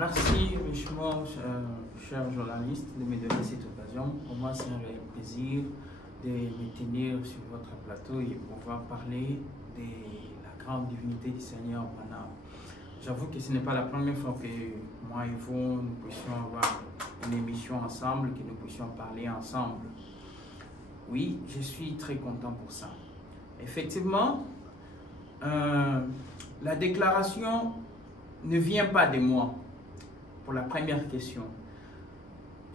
Merci richement, cher journaliste, de me donner cette occasion. Pour moi, c'est un réel plaisir de me tenir sur votre plateau et pouvoir parler de la grande divinité du Seigneur Branham. J'avoue que ce n'est pas la première fois que moi et vous, nous puissions avoir une émission ensemble, que nous puissions parler ensemble. Oui, je suis très content pour ça. Effectivement, la déclaration ne vient pas de moi. Pour la première question,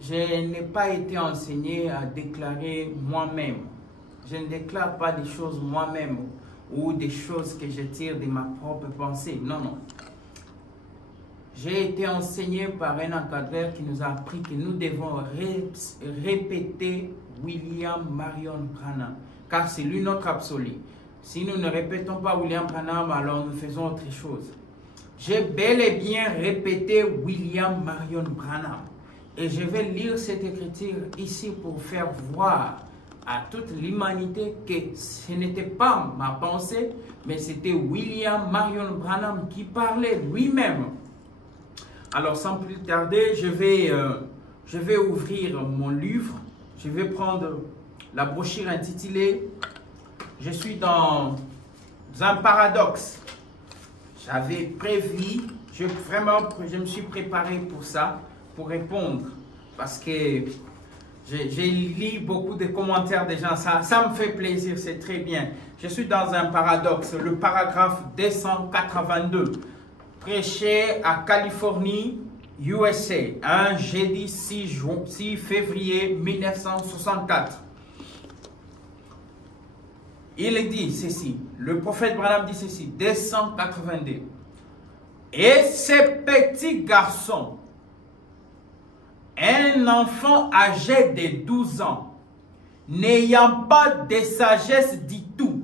je n'ai pas été enseigné à déclarer moi-même. Je ne déclare pas des choses moi-même ou des choses que je tire de ma propre pensée. Non, non. J'ai été enseigné par un encadreur qui nous a appris que nous devons répéter William Marion Branham, car c'est lui notre absolu. Si nous ne répétons pas William Branham, alors nous faisons autre chose. J'ai bel et bien répété William Marion Branham. Et je vais lire cette écriture ici pour faire voir à toute l'humanité que ce n'était pas ma pensée, mais c'était William Marion Branham qui parlait lui-même. Alors sans plus tarder, je vais ouvrir mon livre. Je vais prendre la brochure intitulée « Je suis dans un paradoxe ». J'avais prévu, je me suis préparé pour ça, pour répondre. Parce que j'ai lu beaucoup de commentaires des gens, ça me fait plaisir, c'est très bien. Je suis dans un paradoxe, le paragraphe 282. Prêché à Californie, USA, un jeudi 6 février 1964. Il dit ceci, le prophète Branham dit ceci, 282. Et ces petits garçons, un enfant âgé de 12 ans, n'ayant pas de sagesse du tout,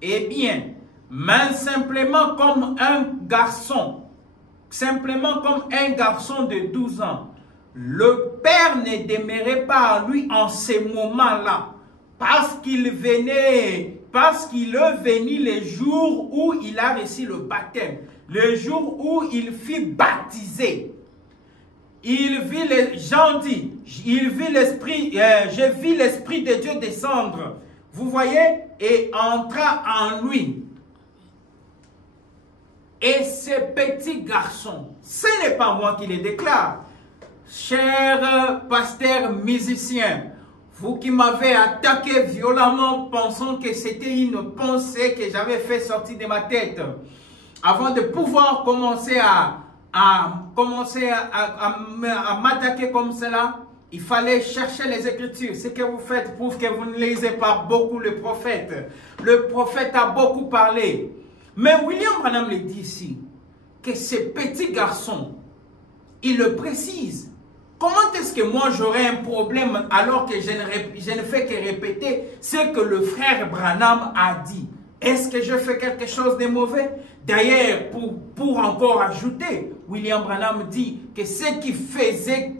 eh bien, mais simplement comme un garçon de 12 ans, le père ne demeurait pas à lui en ces moments-là, parce qu'il venait le jour où il a reçu le baptême, le jour où il fut baptisé. Il vit les gens dit, j'ai vu l'esprit de Dieu descendre, vous voyez, et entra en lui. Et ces petits garçons, ce n'est pas moi qui les déclare, cher pasteur musicien, vous qui m'avez attaqué violemment pensant que c'était une pensée que j'avais fait sortir de ma tête. Avant de pouvoir commencer à m'attaquer comme cela, il fallait chercher les Écritures. Ce que vous faites prouve que vous ne lisez pas beaucoup le prophète. Le prophète a beaucoup parlé. Mais William Branham le dit ici, que ces petits garçons, il le précise. Comment est-ce que moi j'aurais un problème alors que je ne fais que répéter ce que le frère Branham a dit? Est-ce que je fais quelque chose de mauvais? D'ailleurs, pour encore ajouter, William Branham dit que ce qui faisait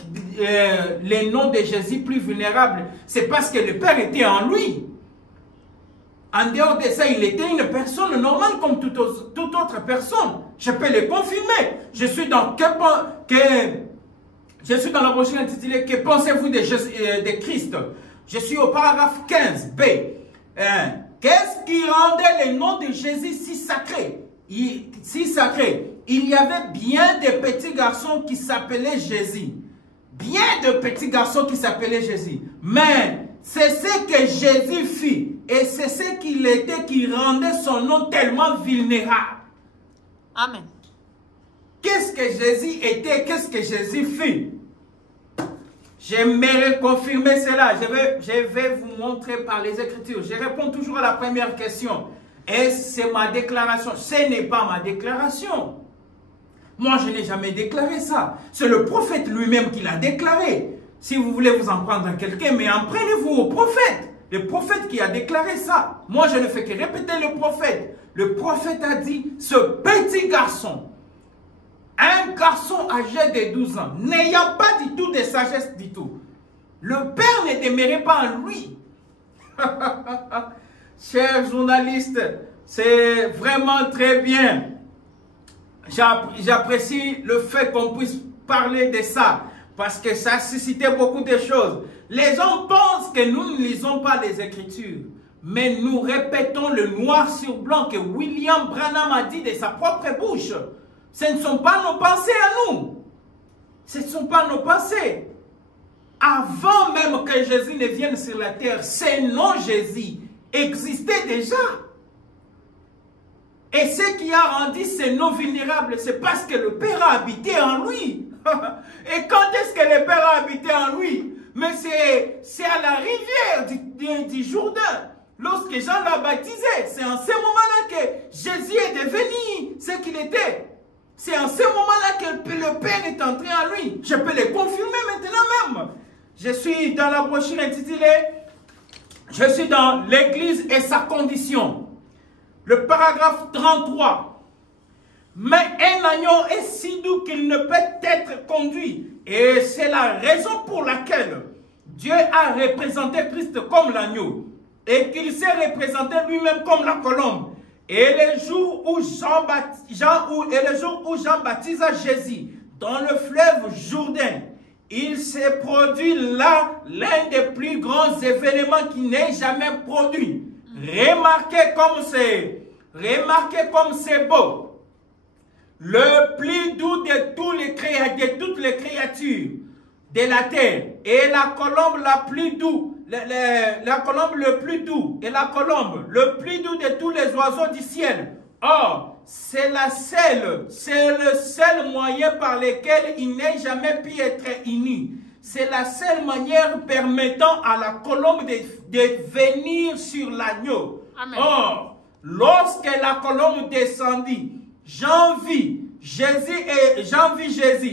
les noms de Jésus plus vulnérables, c'est parce que le Père était en lui. En dehors de ça, il était une personne normale comme toute autre personne. Je peux le confirmer. Je suis dans la brochure intitulée « Que pensez-vous de Christ ?» Je suis au paragraphe 15b. Qu'est-ce qui rendait le nom de Jésus si sacré? Il y avait bien des petits garçons qui s'appelaient Jésus. Bien de petits garçons qui s'appelaient Jésus. Mais c'est ce que Jésus fit. Et c'est ce qu'il était qui rendait son nom tellement vulnérable. Amen. Qu'est-ce que Jésus était? Qu'est-ce que Jésus fit? J'aimerais confirmer cela. Je vais vous montrer par les Écritures. Je réponds toujours à la première question. Et c'est ma déclaration. Ce n'est pas ma déclaration. Moi, je n'ai jamais déclaré ça. C'est le prophète lui-même qui l'a déclaré. Si vous voulez vous en prendre à quelqu'un, mais en prenez-vous au prophète. Le prophète qui a déclaré ça. Moi, je ne fais que répéter le prophète. Le prophète a dit, ce petit garçon, un garçon âgé de 12 ans, n'ayant pas du tout de sagesse du tout, le père ne demeurait pas en lui. Chers journalistes, c'est vraiment très bien. J'apprécie le fait qu'on puisse parler de ça parce que ça suscitait beaucoup de choses. Les gens pensent que nous ne lisons pas les Écritures, mais nous répétons le noir sur blanc que William Branham a dit de sa propre bouche. Ce ne sont pas nos pensées à nous. Ce ne sont pas nos pensées. Avant même que Jésus ne vienne sur la terre, ce nom Jésus existait déjà. Et ce qui a rendu ce nom vulnérable, c'est parce que le Père a habité en lui. Et quand est-ce que le Père a habité en lui? Mais c'est à la rivière du Jourdain. Lorsque Jean l'a baptisé, c'est en ce moment-là que Jésus est devenu ce qu'il était. C'est en ce moment-là que le Père est entré en lui. Je peux le confirmer maintenant même. Je suis dans la brochure intitulée « Je suis dans l'Église et sa condition ». Le paragraphe 33. « Mais un agneau est si doux qu'il ne peut être conduit. Et c'est la raison pour laquelle Dieu a représenté Christ comme l'agneau. Et qu'il s'est représenté lui-même comme la colombe. Et le jour où Jean baptisa Jésus dans le fleuve Jourdain, il s'est produit là l'un des plus grands événements qui n'ait jamais produit. Remarquez comme c'est beau. Le plus doux de toutes les créatures de la terre et la colombe la plus douce. La colombe le plus doux et la colombe le plus doux de tous les oiseaux du ciel. Or, c'est le seul moyen par lequel il n'est jamais pu être uni. C'est la seule manière permettant à la colombe de venir sur l'agneau. Or, lorsque la colombe descendit, Jean vit Jésus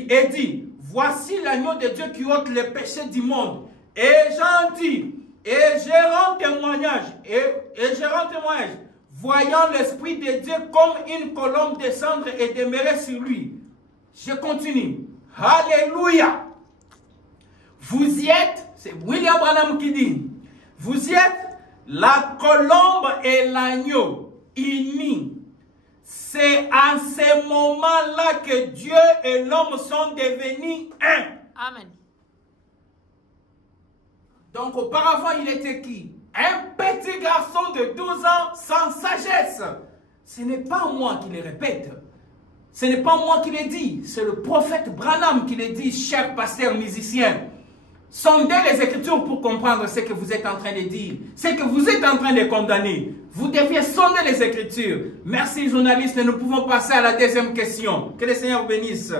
et dit, voici l'agneau de Dieu qui ôte les péchés du monde. Et Jean dit, et je rends témoignage, voyant l'Esprit de Dieu comme une colombe descendre et demeurer sur lui. Je continue. Alléluia. Vous y êtes, c'est William Branham qui dit, vous y êtes la colombe et l'agneau unis. C'est à ce moment-là que Dieu et l'homme sont devenus un. Amen. Donc auparavant, il était qui? Un petit garçon de 12 ans sans sagesse. Ce n'est pas moi qui le répète. Ce n'est pas moi qui le dis. C'est le prophète Branham qui le dit, cher pasteur musicien. Sondez les Écritures pour comprendre ce que vous êtes en train de dire. Ce que vous êtes en train de condamner. Vous deviez sonder les Écritures. Merci journaliste, nous pouvons passer à la deuxième question. Que le Seigneur vous bénisse.